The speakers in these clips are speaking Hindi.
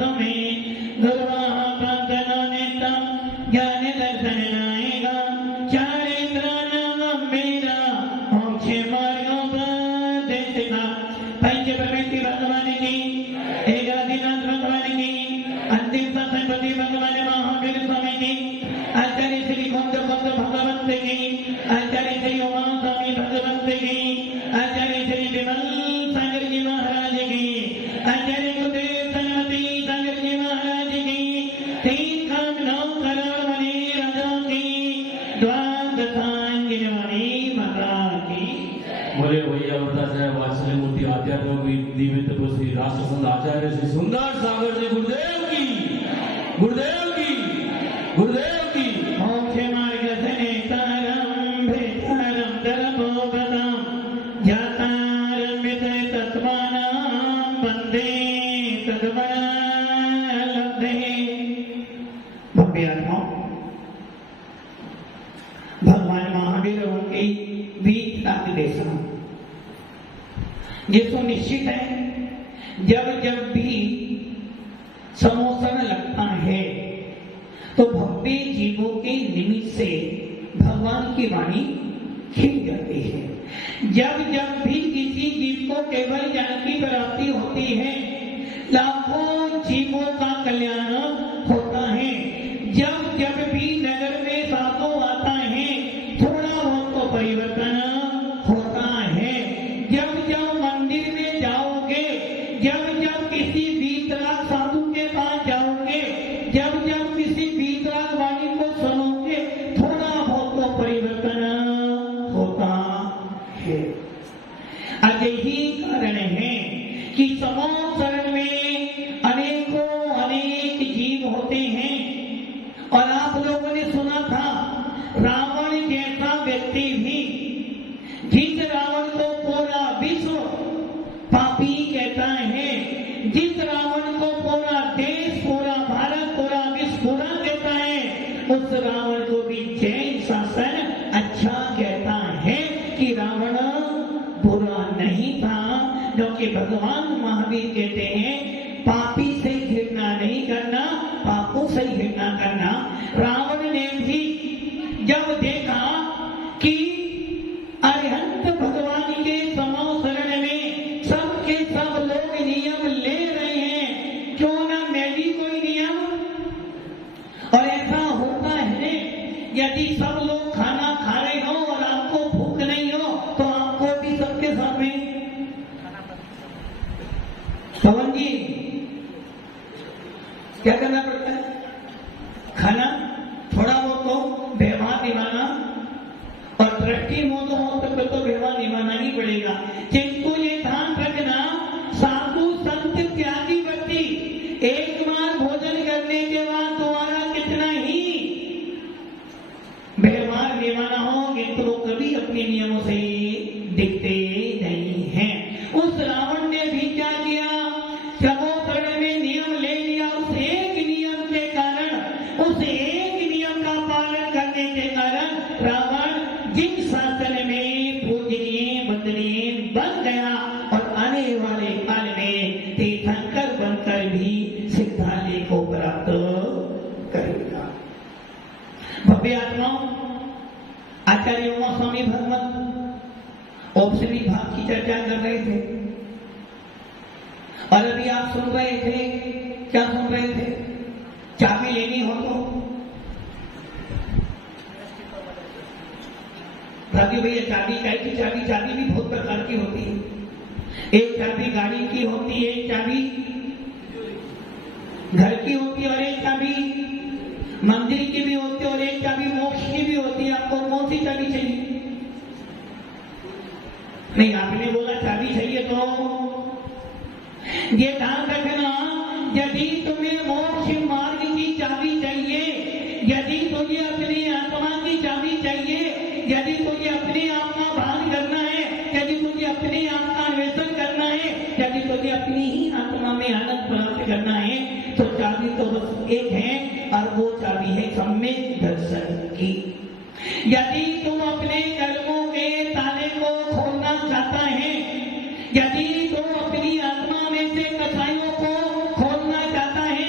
तुम्हें गुरुवाह पंकनो नेतम ज्ञान दर्शन नाएगा चारित्र नाम मेरा मोक्ष मार्गोपदेशिका पंच प्रवृत्ति भगवान की एकादीनाथ भगवान की अंतिम सत्संगपति भगवान महावीर स्वामी की आचार्य श्री कुंद भगवंत की आचार्य श्री उमा स्वामी भगवंत की आचार्य श्री विमल सागर जी महाराज की आचार्य गुरुदेव सन्मति सागर जी महाराज की 309 करोड़ मणि राजा की द्वादशांगिनी मणि माता की बोले भैया बताचार्य वात्सल्य मूर्ति आध्यात्म दिव्य श्री राष्ट्रसंत आचार्य श्री सुंदर सागर जी गुरुदेव की गुरुदेव की गुरुदेव की मोक्ष मार्ग से नेतारम भेतारम दरभोगतम जातारम विदय तत्वानां वंदे तद्वना लब्धे भव्य आत्माओं भगवान महावीर की वीरता की देशना ये तो निश्चित है जब जब भी समोसन लगता है तो भव्य जीवों के निमित्त से भगवान की वाणी खिल जाती है। जब जब भी किसी जीव को केवल ज्ञान की प्राप्ति होती है लाखों जीवों का कल्याण होता है। जब जब भी नगर में साधु आता है थोड़ा बहुत तो परिवर्तन होता है। जब जब मंदिर में जाओगे जब जब किसी वीतराग साधु के पास जाओगे जब जब किसी वीतराग वाणी को सुनोगे थोड़ा बहुत तो परिवर्तन होता है। आज यही कारण है कि समोत्सरण में अनेकों अनेक जीव होते हैं और आप लोगों ने सुना था रावण जैसा व्यक्ति भी जिस रावण को पूरा विश्व पापी कहता है जिस रावण को पूरा देश पूरा भारत पूरा विश्व पूरा कहता है उस रावण को भी जैन शासन अच्छा कहता है कि रावण बुरा नहीं था। क्योंकि भगवान महावीर कहते हैं पापी से घृणा नहीं करना पापों से घृणा करना। रावण ने भी जब देखा कि अरिहंत भगवान के समोसरण में सबके सब लोग नियम ले रहे हैं क्यों ना मैं भी कोई नियम। और ऐसा होता है यदि सब लोग खाना खा रहे हो और आपको भूख नहीं हो तो आपको भी सबके साथ में पवन जी क्या करना पड़ता है खाना थोड़ा बहुत तो व्यवहार निभाना और दृष्टि मोद हो तो व्यवहार निभाना ही पड़ेगा। जिनको ये ध्यान रखना साधु संत त्यागी व्यक्ति एक बार भोजन करने के बाद दोबारा कितना ही व्यवहार निभाना हो किंतु वो कभी अपने नियमों से दिखते नहीं हैं। उस रावण ने भी क्या किया समोसरण में नियम ले लिया। उस एक नियम के कारण उस एक नियम का पालन करने के कारण रावण जिन शासन में पूजनीय वंदनीय बन गया और आने वाले काल में तीर्थंकर बनकर भी सिद्धालय को प्राप्त करेगा। भव्य आत्माओं आचार्य उमा स्वामी भगवत औपनिषद भाग की चर्चा कर रहे थे और अभी आप सुन रहे थे क्या सुन रहे थे चाबी लेनी हो तो भाभी भैया चाबी की चाबी भी बहुत प्रकार की होती है। एक चाबी गाड़ी की होती है एक चाबी घर की होती है और एक चाबी मंदिर की भी होती है और एक चाबी मोक्ष की भी होती है। आपको कौन सी चाबी चाहिए? नहीं आपने बोला चाबी चाहिए तो ये ध्यान रखना यदि तुम्हें मोक्ष मार्ग की चाबी चाहिए यदि तुझे अपनी आत्मा की चाबी चाहिए यदि तुझे अपनी आत्मा भान करना है यदि तुझे अपनी आत्मा अन्वेषण करना है यदि तुझे अपनी ही आत्मा में आनंद प्राप्त करना है तो चाबी तो बस एक है और वो चाबी है सम्यक दर्शन की। यदि तुम अपने कर्मों के ताले को खोलना चाहता है यदि तुम अपनी आत्मा में से कसाईयों को खोलना चाहता है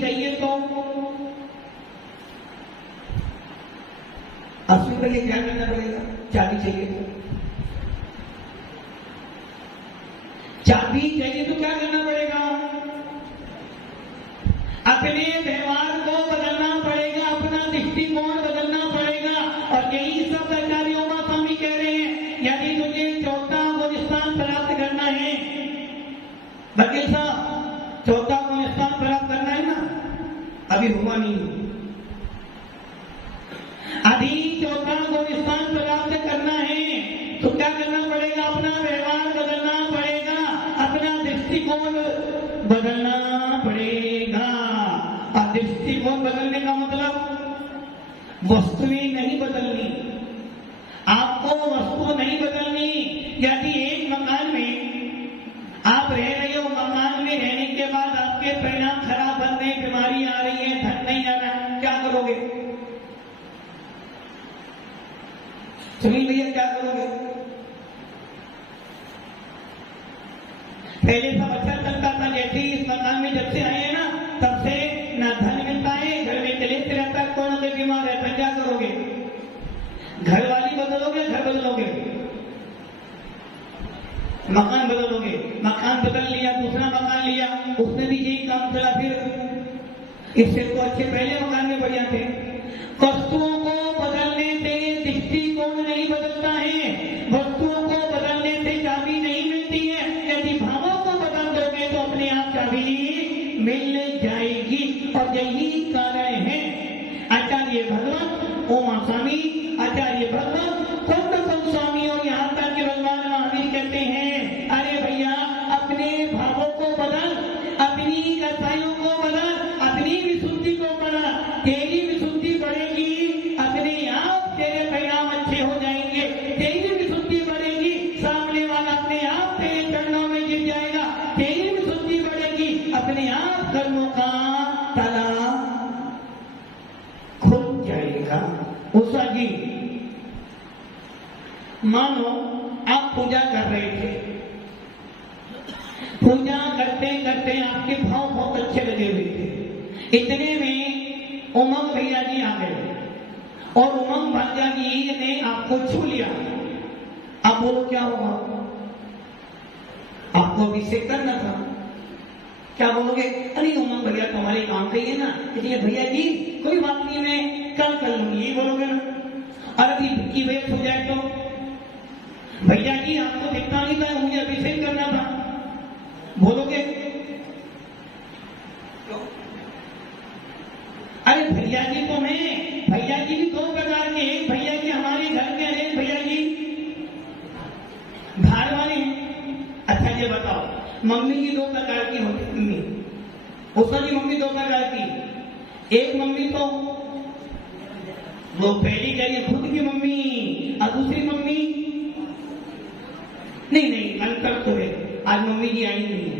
चाहिए तो अश्विन भैया क्या करना पड़ेगा? चाबी चाहिए तो चाबी चाहिए तो क्या करना पड़ेगा? अपने व्यवहार को बदलना पड़ेगा, अपना दृष्टिकोण बदलना पड़ेगा। और यही सब आचार्य उमा स्वामी कह रहे हैं, यदि तुझे चौथा गुण स्थान प्राप्त करना है, वकील साहब चौथा गुण स्थान प्राप्त करना है ना, अभी हुआ नहीं, अभी चौथा गुण स्थान प्राप्त करना है तो क्या करना पड़ेगा? अपना व्यवहार बदलना पड़ेगा, अपना दृष्टिकोण बदलना पड़ेगा। और दृष्टिकोण बदलने का मतलब वस्तुएं नहीं बदलनी, आपको वस्तु नहीं बदलनी। यदि एक मकान में आप रह रहे हो, मकान में रहने के बाद आपके परिणाम खराब बन रहे, बीमारी आ रही है, धन नहीं आ रहा, क्या करोगे? सुनील भैया क्या करोगे? पहले सब अच्छा चलता था, जैसे ही इस मकान में जब से आए हैं ना, तब से ना धन मिलता है, घर में कलेश रहता है, कौन से बीमार रहता है, क्या करोगे? घर वाली बदलोगे, घर बदलोगे, मकान बदलोगे, मकान बदल लिया, दूसरा मकान लिया, उसमें भी यही काम चला, फिर इससे तो अच्छे पहले मकान में बढ़िया थे। वस्तुओं को बदलने से दृष्टिकोण नहीं बदलता है, वस्तुओं को बदलने से चाबी नहीं मिलती है। यदि भावों को बदल दोगे तो अपने आप चाबी मिल जाएगी। और यही कारण है आचार्य भगवत उमा स्वामी, आचार्य भगवत कुंद स्वामी और यहाँ तक के भगवान महावीर कहते हैं, अरे भैया अपने भावों को बदल, अपनी कसाइयों को बदल, अपनी विशुद्धि को बदल, तेरी विशुद्धि बढ़ेगी, अपने आप तेरे परिणाम अच्छे हो जाएंगे, तेरी विशुद्धि बढ़ेगी, सामने वाला अपने आप तेरे चरणों में गिर जाएगा, तेरी विशुद्धि बढ़ेगी, अपने आप कर्मों का ताला खुल जाएगा। उषा जी, मानो आप पूजा कर रहे थे, पूजा करते करते आपके भाव बहुत अच्छे लगे हुए थे, इतने में उमंग भैया जी आ गए और उमंग भैया जी ने आपको छू लिया। अब बोलो क्या होगा? आपको अभिषेक करना था, क्या बोलोगे? अरे उमंग भैया तुम्हारे काम का ही है ना, इसलिए भैया जी कोई बात नहीं, मैं कल कर लूंगी, ये बोलोगे ना? और अभी की वेट हो जाए तो भैया जी आपको दिखता नहीं था, मुझे अभिषेक करना था, बोलोगे? अरे भैया जी तो मैं, भैया जी भी दो प्रकार के, एक भैया जी हमारे घर के, अरे भैया जी बाहर वाले हैं। अच्छा ये बताओ, मम्मी की दो प्रकार की होती, मम्मी उसका की मम्मी दो प्रकार की, एक मम्मी तो वो पहली कह रही खुद की मम्मी, और दूसरी मम्मी नहीं अंतर तो है, आज मम्मी जी आई नहीं है।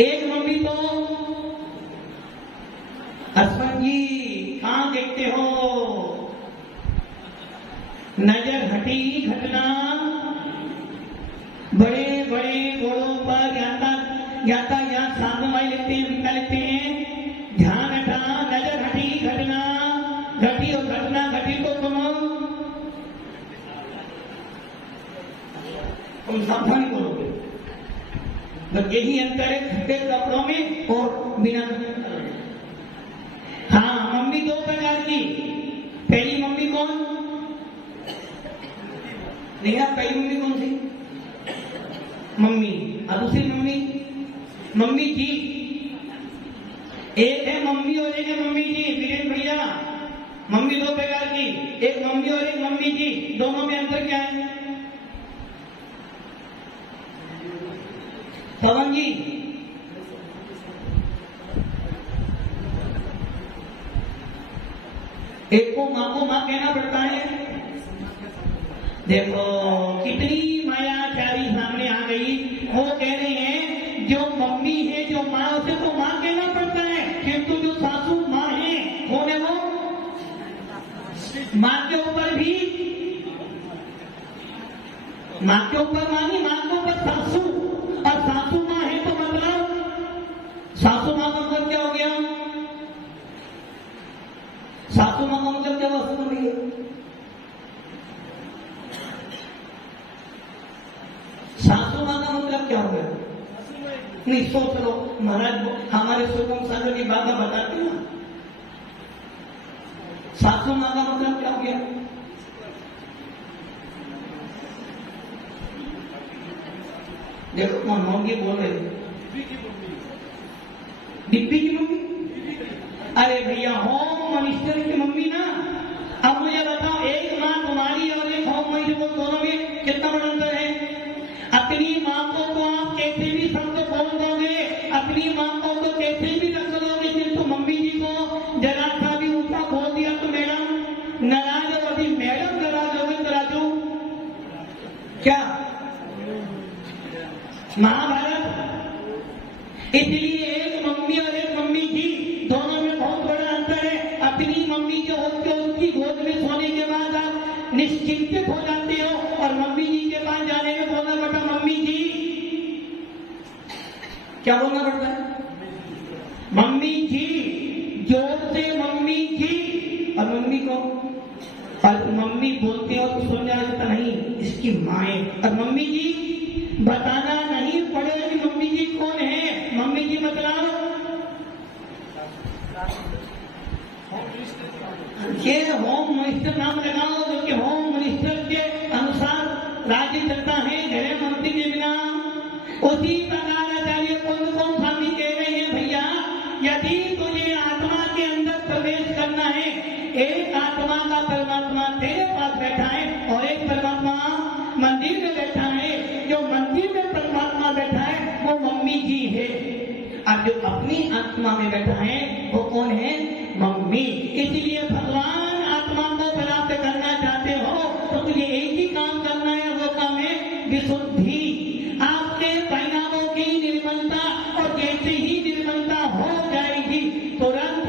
एक मम्मी तो अश्विन जी कहां देखते हो, नजर हटी घटना, बड़े बड़े घोड़ों पर यातायात साधनवाई लेते हैं, भिक्षा लेते हैं, ध्यान हटा, नजर हटी घटना घटी, और घटना घटी तो तुम सावधानी बोलोगे। बस यही अंतर है खट्टे कपड़ों में और बिना। हाँ, मम्मी दो प्रकार की, पहली मम्मी कौन? नहीं, पहली मम्मी कौन सी? मम्मी, और दूसरी मम्मी मम्मी जी। एक है मम्मी और एक है मम्मी जी। वीरेंद्र भैया, मम्मी दो प्रकार की, एक मम्मी और एक मम्मी जी, दोनों में अंतर क्या है? पवन जी, एक को माँ कहना पड़ता है। देखो कितनी मायाचारी सामने आ गई। वो कह रहे हैं जो मम्मी है, जो माँ, उसे तो माँ कहना पड़ता है, किंतु जो सासू माँ है, कौन है वो? माँ के ऊपर भी, माँ के ऊपर मानी, माँ के ऊपर सासू, और सासू माँ है तो मतलब सासू माँ का मतलब क्या हो गया? सासू माँ का मतलब क्या हुआ? सुन रही है? सासू माँ का मतलब क्या हो गया? नहीं सोच लो महाराज, हमारे सुगम सागर की बात बताते ना। सासू माँ का मतलब क्या हो गया? देखो मोहनगी बोल रहे, डिब्बी की मम्मी। अरे भैया होम मिनिस्टर की मम्मी ना। अब मुझे बताओ, एक माँ तुम्हारी और एक होम मिनिस्टर, दोनों में कितना बड़ा अंतर है? अपनी माँ को तो आप कैसे भी शब्द बोल दोगे, अपनी माँ को तो कैसे भी रख दोगे, किंतु मम्मी जी को जरा सा भी ऊंचा बोल दिया तो मैडम नाराज हो। अभी मैडम नाराज हो गई तो राजू क्या? महाभारत। इसलिए एक मम्मी और एक मम्मी जी, दोनों में बहुत बड़ा अंतर है। अपनी मम्मी जो होती है उसकी गोद में सोने के बाद आप निश्चिंतित हो जाते हो, और मम्मी जी के पास जाने में बोलना पड़ता मम्मी जी। क्या बोलना पड़ता है? मम्मी जी, जोर से मम्मी जी। और मम्मी को, और मम्मी बोलते हो तो सुन जाता नहीं, इसकी माए। और मम्मी जी बताना नहीं पड़ेगा कि मम्मी जी कौन है। मम्मी जी मतलब ये होम मिनिस्टर नाम लगाओ, जो कि होम मिनिस्टर के अनुसार राज्य चलता है, गृह मंत्री के बिना। उसी प्रकार आचार्य कौन स्वामी कह रहे हैं, भैया यदि तुझे आत्मा के अंदर प्रवेश करना है, एक आत्मा का परमात्मा तेरे पास बैठा है और एक परमात्मा मंदिर में बैठा है। जो मंदिर में परमात्मा बैठा है वो मम्मी जी है, और जो अपनी आत्मा में बैठा है वो कौन है? मम्मी। इसलिए भगवान आत्मा को प्राप्त करना चाहते हो तो तुझे एक ही काम करना है, वो काम है विशुद्धि। आपके परिणामों की निर्मलता, और जैसे ही निर्मलता हो जाएगी तुरंत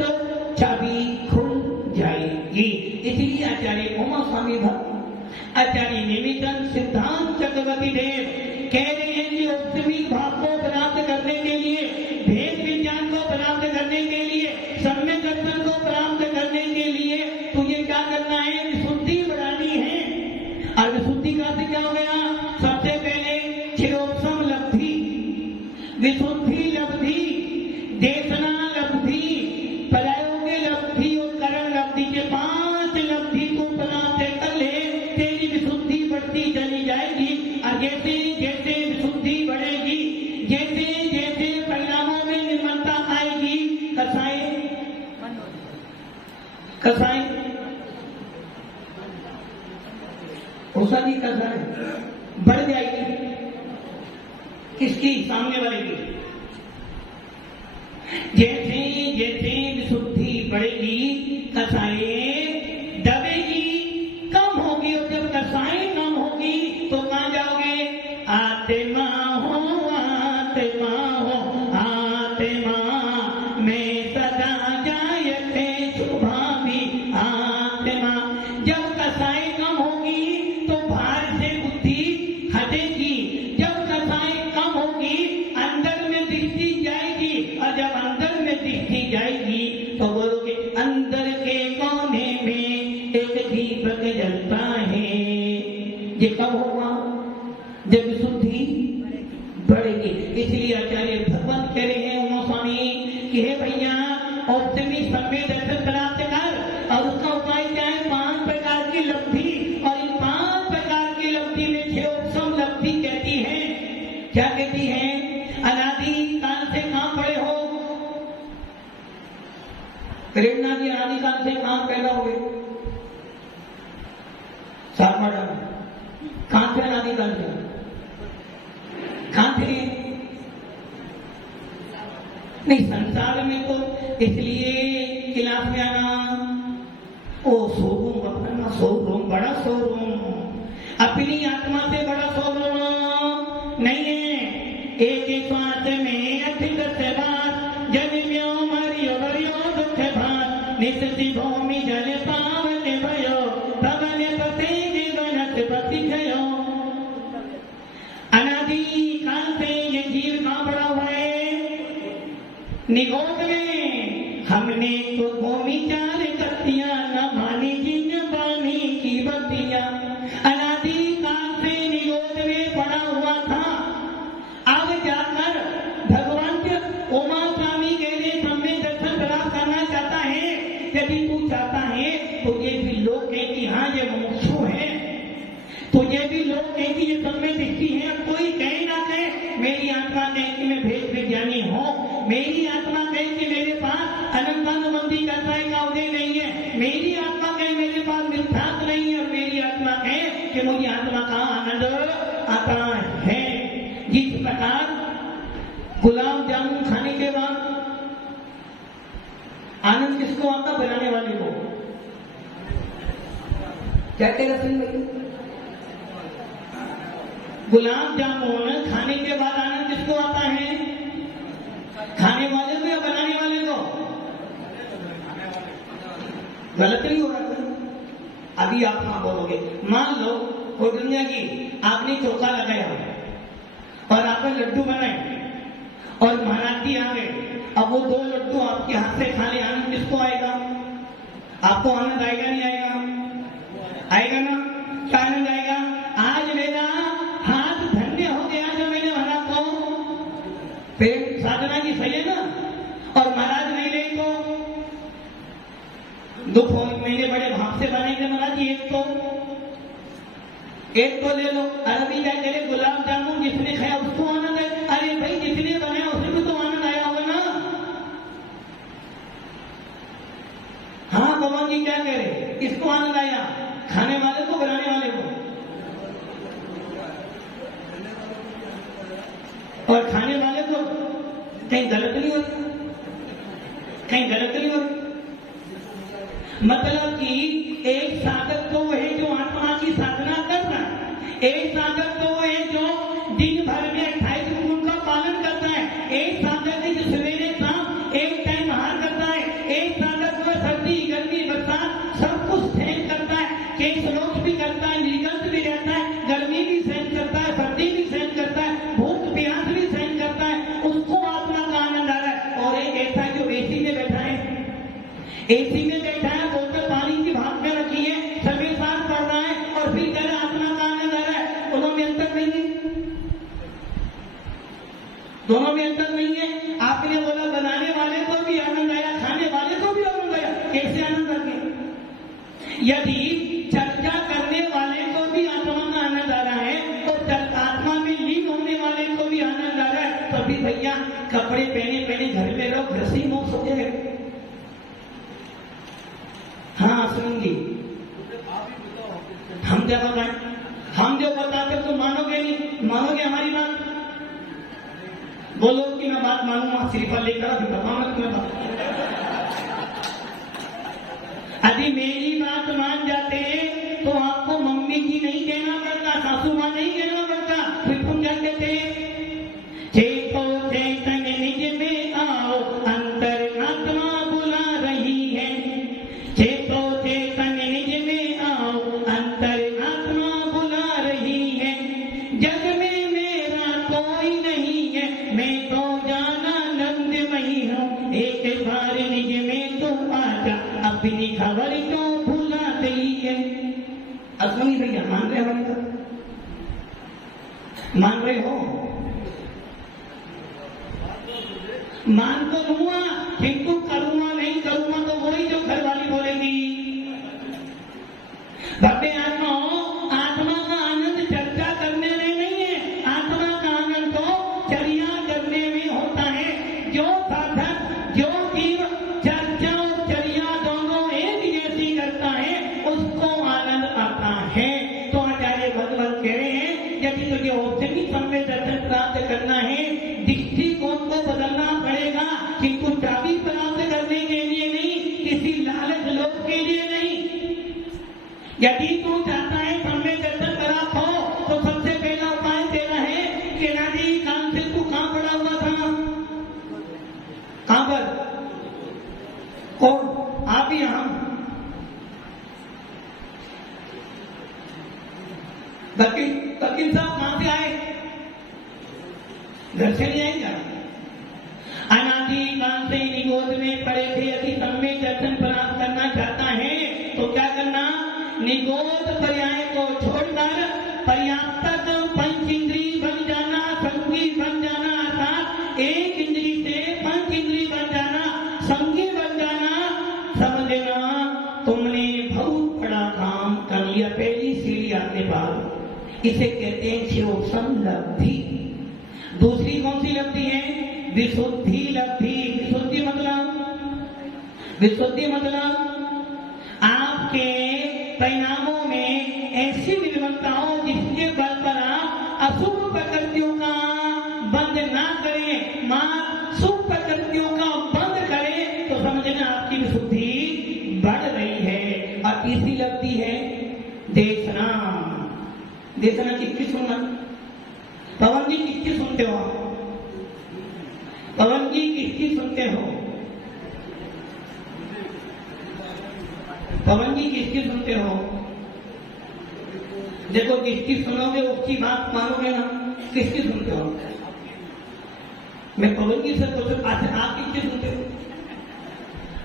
चाबी खुल जाएगी। इसलिए आचार्य उमा स्वामी भक्त, आचार्य निमितन सिद्धांत चक्रवर्ती देव कह रहे हैं कि उत्तमी भाव को प्राप्त करने के लिए, भेद विज्ञान को प्राप्त करने के लिए, सम्यक दर्शन को प्राप्त करने के लिए तुझे क्या करना है? विशुद्धि बढ़ानी है। और विशुद्धि का से क्या हो गया? सबसे पहले क्षीरोत्सम लब्धि, विशुद्धि लब्धि, देशना लब्धि, प्रयोग लब्धि और करण लब्धि के 5 लब्धि को प्राप्त कर ले, तेरी विशुद्धि बढ़ती चली जाएगी। और जैसे जैसे विशुद्धि बढ़ेगी, जैसे जैसे परिणामों में निर्मलता आएगी, कसाई कसाई औषधि कसाई बढ़ जाएगी। किसकी? सामने वाले की। जैसे जैसे विशुद्धि बढ़ेगी, कसाई दबेगी, कम होगी। और जब कसाई कम होगी तो कहां जाओगे? आत्मा हो, आत्मा हो, आत्मा में सदा जायते शुभामि आत्मा। जब कसाई कम होगी तो बाहर से बुद्धि हटेगी। जब कसाई कम होगी अंदर में दृष्टि जाएगी, और जब अंदर में दृष्टि जाएगी तो बोलोगे अंदर के कोने में एक दीपक जलता है। ये कब होगा? जब विशुद्धि बढ़ेगी। इसलिए आचार्य भगवत कह रहे हैं उमा स्वामी कि हे भैया, औत्तमी सम्यक दर्शन प्राप्त कर। और उसका उपाय क्या है? 5 प्रकार की लब्धि, और इन 5 प्रकार की लब्धि में क्षयोत्सम लब्धि कहती है। क्या कहती है? अनादि काल से कहां पड़े हो? प्रेरणा जी अनादि काल से कहां पैदा हुए? सारवाड़ा। कहां थे अनादि काल से? कहां थे? नहीं, संसार में तो इसलिए क्लास में आना, ओ शोरूम बनाना, शोरूम, बड़ा शोरूम, अपनी आत्मा से बड़ा शोरूम नहीं है। एक ही श्वास में अधिक से बात, जन्म्यो मरियो भरियो दुख भात, निस्ति भूमि जल पावन भयो, प्रबल पते जीवन पति गयो। अनादि काल से ये जीव कहां पड़ा हुआ है? निगोद में हमने तो भूमि चार कत्तियां न मानी जिन पानी की बत्तियां। अनादि काल से निगोद में पड़ा हुआ था। अब जाकर भगवान उमा स्वामी के लिए समय दर्शन प्राप्त करना चाहता है। यदि तू चाहता है तो ये भी लोग कहे कि हाँ ये मुमुक्षु है, तो ये भी लोग कहे कि ये समय दृष्टि है। कोई कहे ना कहे, मेरी आत्मा कहे कि मैं भेद विज्ञानी हूँ, मेरी आत्मा कहे कि मेरे पास अनंतानुबंधी कथाएं का उदय नहीं है, मेरी आत्मा कहे मेरे पास मिथ्यात्व नहीं है, और मेरी आत्मा कहे कि मुझे आत्मा का आनंद आता है। जिस प्रकार गुलाब जामुन खाने के बाद आनंद किसको आता? बनाने वाले को। क्या कह रहे भाई? गुलाब जामुन खाने के बाद आनंद किसको आता है? खाने वाले को या बनाने वाले को? गलत नहीं हो रहा था। अभी आप हाँ बोलोगे। मान लो कौटुंबिया जी आपने चौका लगाया और आपने लड्डू बनाए और महाराज जी आ गए। अब वो 2 लड्डू आपके हाथ से खाने, आनंद किसको आएगा? आपको आनंद आएगा नहीं आएगा? आएगा ना? क्या आनंद आएगा? आज मेरा हाथ धन्य हो गया जो मैंने महाराज को पेट साधना की सही है ना, और महाराज नहीं ले तो दुख हो। मैंने बड़े भाव से बनाए थे महाराज जी, एक तो ले लो। अरबी क्या करे? गुलाब जामुन जिसने खाया उसको आनंद है। अरे भाई जिसने बनाया उसे भी तो आनंद आया होगा ना। हाँ भगवान जी क्या कह रहे? किसको आनंद आया? खाने वाले को, बनाने वाले को? और खाने वाले को कहीं गलत नहीं हो रही? कहीं गलत नहीं हो रही? मतलब कि एक साधक तो वो है जो आत्मा की साधना करता है, एक साधक तो वो है जो दिन भर में 28 हुक्म का पालन करता है, एक साधक है जो सवेरे शाम एक टाइम आहार करता है, एक साधक वो सर्दी गर्मी बरसात सब कुछ सहन करता है, केश रोग भी करता है, निर्गंध भी रहता है, गर्मी भी सहन करता है, सर्दी भी सहन करता है, भूख प्यास भी सहन करता है, उसको आत्मा का आनंद आ रहा है। और एक ऐसा जो एसी में बैठा है, एसी में बैठा है, बोतल पानी की भाप में रखी है, सभी सांस पड़ रहा है और फिर कह रहा आत्मा का आनंद आ रहा है। दोनों में अंतर नहीं है, दोनों में अंतर नहीं है। आपने बोला बनाने वाले को भी आनंद आया, खाने वाले को भी आनंद आया। कैसे आनंद आ गया? यदि चर्चा करने वाले को भी आत्मा का आनंद आ रहा है और आत्मा में लीन होने वाले को भी आनंद आ रहा है, तो भी भैया कपड़े पहने पहने घर में रहो, घर से ही मोक्ष हो जाएगा। हाँ सुनेंगे, हम क्या बताएं? हम जो बताते तो मानोगे नहीं, मानोगे हमारी बात? बोलो कि मैं बात मानूंगा, श्रीफल लेकर अभी बताऊंगा तुम्हें बात। यदि मेरी बात मान जाते तो आपको मम्मी जी नहीं कहना पड़ता, सासू मां नहीं कहना पड़ता, फिर तुम क्या कहते? चेतो चेतन निज में आओ, अंतरात्मा बुला रही है। चेतो चेतन निज में आओ, अंतरात्मा बुला रही है। जग में मेरा कोई नहीं है, मैं तो जानानंदमयी हूँ। एक बार निज में तू आजा, अपनी खबर क्यों भुला गई है? असली भैया मान रहे हमारी बात? मान रहे हो? मान तो लूंगा, किंतु करूंगा नहीं करूंगा तो वही जो घरवाली बोलेगी। भक्ति आत्मा हो, आत्मा का आनंद चर्चा करने में नहीं है, आत्मा का आनंद तो चर्या करने में होता है। जो साधक जो जीव चर्चा और चर्या दोनों एक जैसी करता है उसको आनंद आता है। तो आचार्य भगवत कह रहे हैं यदि तुझे औपचारिक समय दर्शन प्राप्त करना है, दृष्टिकोण को बदलना पड़ेगा, किंतु चाबी प्राप्त करने के लिए नहीं, किसी लालच लोभ के लिए नहीं। यदि तू चाहता है समय दर्शन प्राप्त हो तो सबसे पहला उपाय तेरा है कि नाजी काम से तू कहां पड़ा हुआ था? कहां पर? कौन? आप ही? हम वकील साहब कहां से आए? घर से नहीं आएगा। अनादि काल करने पर इसे कहते हैं शिवोपम लब्धि। दूसरी कौन सी लब्धि है? विशुद्धि लब्धि। विशुद्धि मतलब आपके परिणामों में ऐसी निर्मलताओं जिसके बल पर आप अशुभ प्रकृतियों का बंद ना करें, मां शुभ प्रकृतियों का बंद करें, तो समझना आपकी विशुद्धि बढ़ रही है। और तीसरी लब्धि है देशना। देशना किसकी सुनना? पवन जी किसकी सुनते हो? पवन जी किसकी सुनते हो? पवन जी किसकी सुनते हो? देखो किसकी सुनोगे उसकी बात मानोगे ना। किसकी सुनते हो? मैं पवन जी से पूछूं, अच्छा आप किसकी सुनते हो?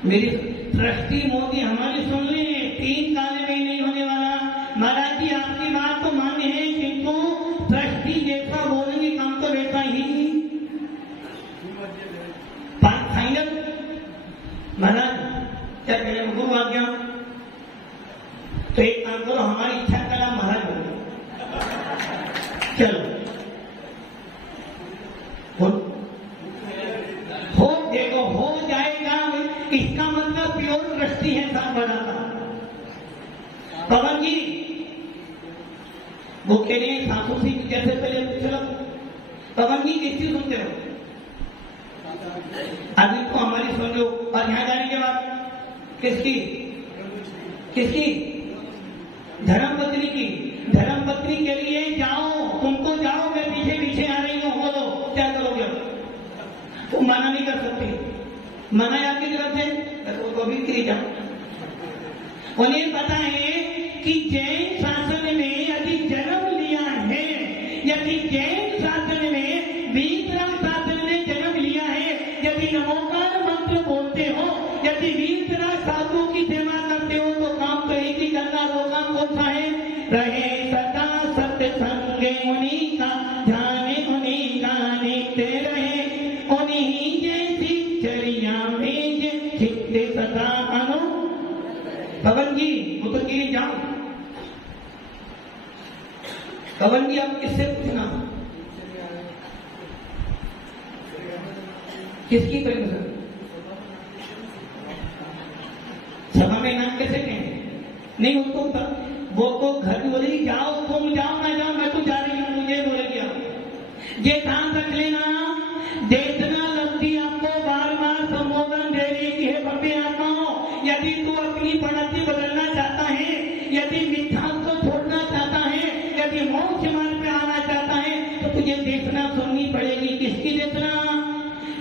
मेरी ट्रस्टी मोदी हमारी सुन ली, 3 काले में नहीं होने वाला। महाराज जी आपकी बात तो मान्य है, किंतु ट्रस्टी जैसा बोलेंगे काम तो वैसा ही फाइनल। महाराज क्या कहें? गुरु आज्ञा। तो एक काम करो, हमारी इच्छा करा महाराज बोलो। चलो हो देखो हो जाएगा। इसका मतलब प्योर दृष्टि है साथ बड़ा था। पवन जी वो कह रहे हैं सासू से कैसे पहले चलो। पवन जी किसकी सुनते हो? अभी तो हमारी सुन लो। और यहां जाने के बाद किसकी? किसकी? धर्मपत्नी की। धर्मपत्नी के लिए जाओ, तुमको जाओ, मैं पीछे पीछे आ रही हूँ, बोलो क्या करोगे? वो मना नहीं कर सकते। मना आपकी तरफ से तो भी करी जाओ। उन्हें पता है कि जैन शासन में यदि जन्म लिया है, यदि जैन शासन में वीतराग शासन में जन्म लिया है, यदि नमोकार मंत्र बोलते हो, यदि वीतराग साधुओं की सेवा करते हो, तो काम तो एक ही करना। वो काम कौन सा है? रहे सदा सत्संग उन्हीं का, ध्यान उन्हीं का नित्य रहे, उन्हीं जैसी चरिया में चित्ते सदा अनु। पवन जी वो तो गिरी जाओ। पवन जी आप किससे पूछना? किसकी करेंगे? सभा में नाम कैसे कहें? नहीं उसको वो तो घर बोलेगी जाओ, तुम जाओ, मैं जाओ, मैं तो जा रही हूँ, मुझे बोलेगी आप। ये ध्यान रख लेना, देशना लब्धि आपको बार बार संबोधन दे रही कि हे भव्य आत्माओं, यदि तू अपनी पद्धति बदलना चाहता है, यदि मिथ्या को छोड़ना चाहता है, यदि मोक्ष मार्ग पे आना चाहता है, तो तुझे देखना सुननी पड़ेगी। किसकी देखना?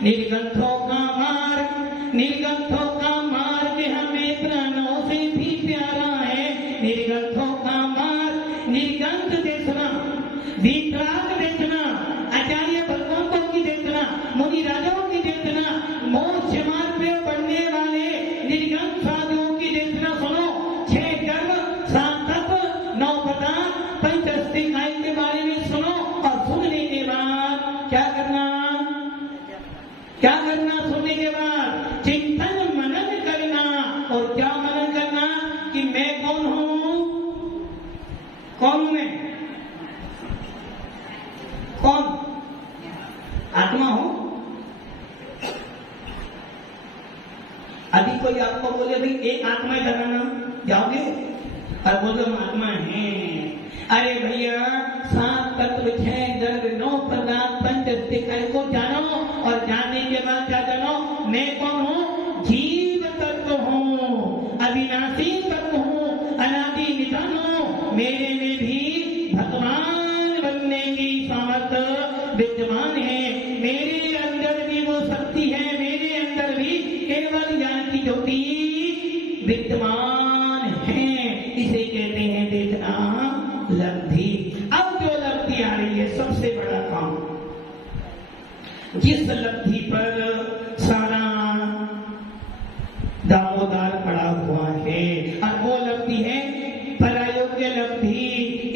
निर्गंथों का मार्ग। निर्गंथों का मार्ग हमें प्राणों से भी प्यारा है। निर्गंथों का मार्ग, निर्गंथ देखना, वीतराग देखना, आचार्य भगवंतों की देखना, मुनि राजाओं की देखना, मोक्ष मार्ग पे बढ़ने वाले निर्गंथ साधुओं की देखना। सुनो, 6 कर्म, 7 तप, 9 पदार्थ, 5 अष्टकाय के बारे में सुनो। और सुनने के बाद क्या करना? क्या करना? सुनने के बाद चिंतन मनन करना। और क्या मनन करना? कि मैं कौन हूं? कौन हूं मैं? कौन? आत्मा हूं। अभी कोई आपको बोले भाई एक आत्मा ही कराना, जाओगे? और बोलो हम आत्मा है। अरे भैया 7 तत्व, 6 गर्भ, 9 पदार्थ, 5 अष्टकाय को जानो। और जानने के बाद क्या जानो? मैं कौन हूं? जीव तत्व हूं, अविनाशी तत्व हूं, अनादि निधन हूं। मेरे में भी भगवान बनने की सामर्थ्य विद्यमान है। मेरे अंदर भी वो शक्ति है, मेरे अंदर भी केवल ज्ञान की ज्योति विद्यमान है। इसे कहते हैं देखना लब्धि। अब जो लब्धि आ रही है सबसे बड़ा काम, जिस लब्धि पर सारा दामोदार पड़ा हुआ है, और वो लब्धि है परायोग्य लब्धि।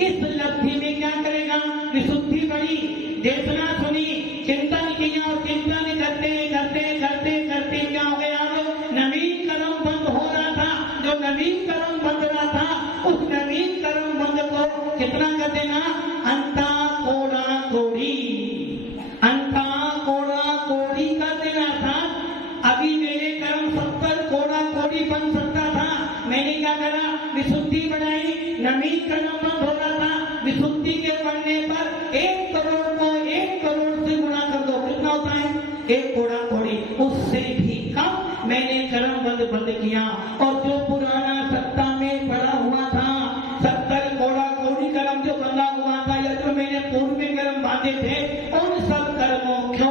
इस लब्धि में क्या करेगा? विशुद्धि बढ़ी, देशना सुनी, चिंतन किया, और चिंतन करते करते करते करते क्या हो गया? नवीन कर्म बंद हो रहा था, जो कितना कर देना, अंता कोड़ा कोड़ी, अंता कोड़ा कोड़ी कर देना था। अभी मेरे कर्म 70 कोड़ा कोड़ी बन सकता था, मैंने क्या करा, विशुद्धि बनाई, नवीन का नंबर हो रहा था, विशुद्धि के बनने पर 1 करोड़ को 1 करोड़ से गुणा कर दो, कितना होता है, 1 कोड़ा कोड़ी, उससे भी कम मैंने कर्म बंद किया। और जो पुराना सत्ता में पड़ा हुआ था, 70 कोड़ा कोड़ी कर्म जो बंधा हुआ था, या जो मैंने पूर्व में कर्म बांधे थे, उन सब कर्मों को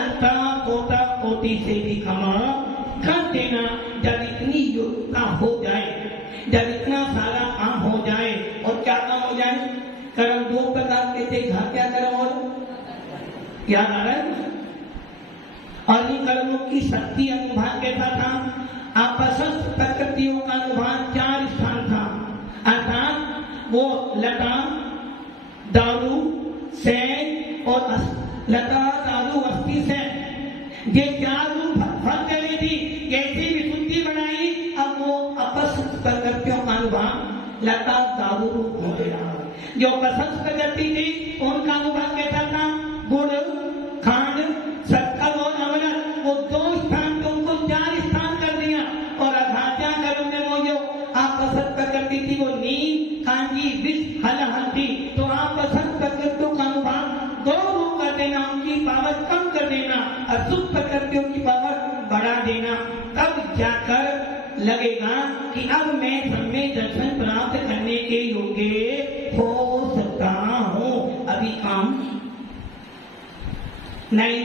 अंता कोटा कोटि से भी कम कर देना। जब इतनी योग्यता हो जाए, जब इतना सारा काम हो जाए, और क्या काम हो जाए, कर्म 2 प्रकार के थे, क्या कर्म और याद आ रहा है, और इन कर्मों की शक्ति अनुभाग कैसा था, अपसस्त प्रकृतियों का अनुभाग 4 स्थान था, अर्थात वो लता, दारू, सैन और लता, दारू, अस्थि, सैन, ये 4 रूप फल दे रही थी। कैसी विशुद्धि बनाई, अब वो अपसस्त प्रकृतियों का अनुभाग लता, दारू रूप हो गया। जो अपसस्त प्रकृति थी उनका अनुभाग कैसा था, गुड़, खांड, शक्कर और अमृत, वो 2 स्थान तो उनको 4 स्थान कर दिया। और अघात्या कर्म में वो जो आपसत प्रकृति थी, वो नीम, कांजी, विष, हल, हल्दी, तो आपसत प्रकृतियों का अनुभाग 2 रूप कर देना, उनकी पावर कम कर देना, अशुद्ध प्रकृतियों की पावर बढ़ा देना। तब जाकर लगेगा कि अब मैं सम्य दर्शन प्राप्त करने के योग्य हो सकता हूँ। अभी काम नहीं,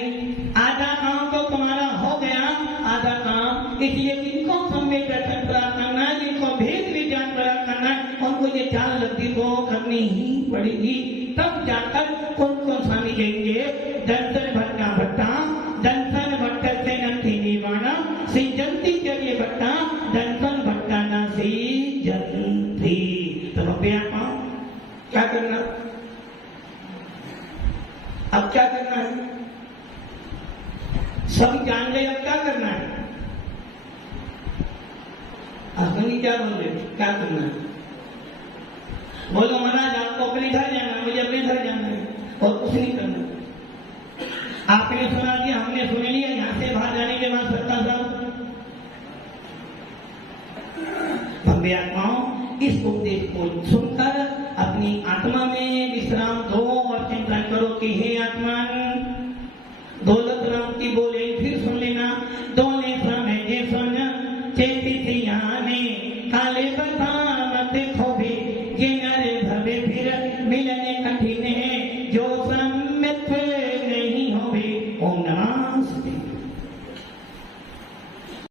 आधा काम तो तुम्हारा हो गया, आधा काम, इसलिए जिनको सम्यक दर्शन प्राप्त करना है, जिनको भेद विज्ञान प्राप्त करना है, उनको ये 4 लब्धि को करनी ही पड़ेगी। तब जाकर कौन स्वामी कहेंगे, दर्शन भट्टा भट्टा, दर्शन भट्ट से नथी निवाना, सिंजंती चलिए भट्टा, दर्शन भट्टा न सिंजंती। तो अभ्यास क्या करना, अब क्या करना है, सब जान गए, अब क्या करना है, अग्नि क्या बोल रहे, क्या करना है, बोलो महाराज आपको अपने घर जाना है, मुझे अपने घर जाना है, और कुछ नहीं करना। आपने सुना दिया, हमने सुन लिया, यहाँ से बाहर जाने के बाद सत्ता साहब भव्य आत्माओं इस उपदेश को सुनकर अपनी आत्मा में विश्राम दो और चिंतन करो कि हे आत्मन, दौलत राम की बोले फिर सुन लेना, दोले समय सुन चेती काले बता मत खो